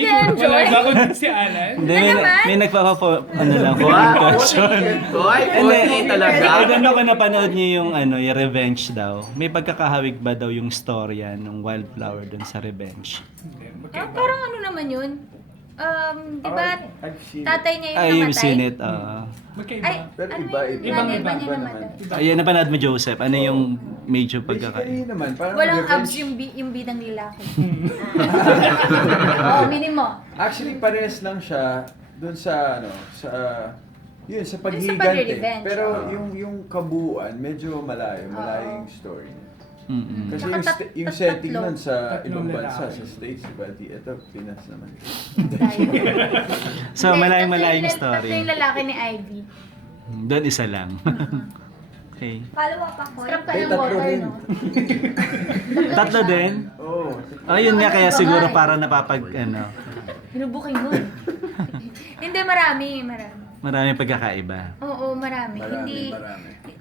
nag-enjoy. Wala ba ako si Alan? Hindi, naman? may ano lang, Wow, question. Boy, puti talaga. I don't know kung napanood niyo yung yung Revenge daw. May pagkakahawig ba daw yung storya ng Wildflower dun sa Revenge? Parang ano naman yun? Di ba I've seen tatay niya yung Ay, namatay? you've seen it. Magkaiba. Ay, Pero ano iba, yun? iba. Nanay ba Ibang niya iba namatay? Ayan, napanood mo, Joseph. Ano yung major Basically pagkakaiba? naman, parang Walang revenge. abs yung bidang lalaki. Oo, minimo. Actually, parehas lang siya dun sa, yun, sa paghigante. pagre-revenge. Pero yung kabuuan, medyo malayo yung story. Mm-mm. Kasi Tsaka yung setting tatlo. nun sa Tatlong ibang bansa, lalaki. sa States, diba? Ito, Pinas naman. So, malayong Tatlo story. yung lalaki ni Ivy. Doon isa lang. Okay. Follow up ako. Sarap ka Ay, ng tatlo water, rin. no? Tatlo din? Oo. Oh, yun nga kaya siguro para Hinubukin mo. Hindi, marami. maraming pagkakaiba. Oo, marami. Marami.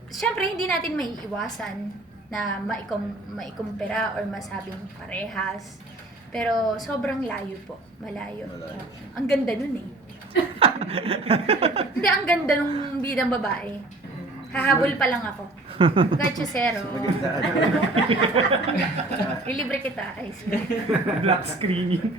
Siyempre, hindi natin maiiwasan na maikumpira or masabing parehas. Pero sobrang layo po. Malayo. Malayo. Ang ganda nun eh. Hindi, ang ganda nung bidang babae. Hahabol pa lang ako. Gachusero. Ilibre kita. Ay, Black screening.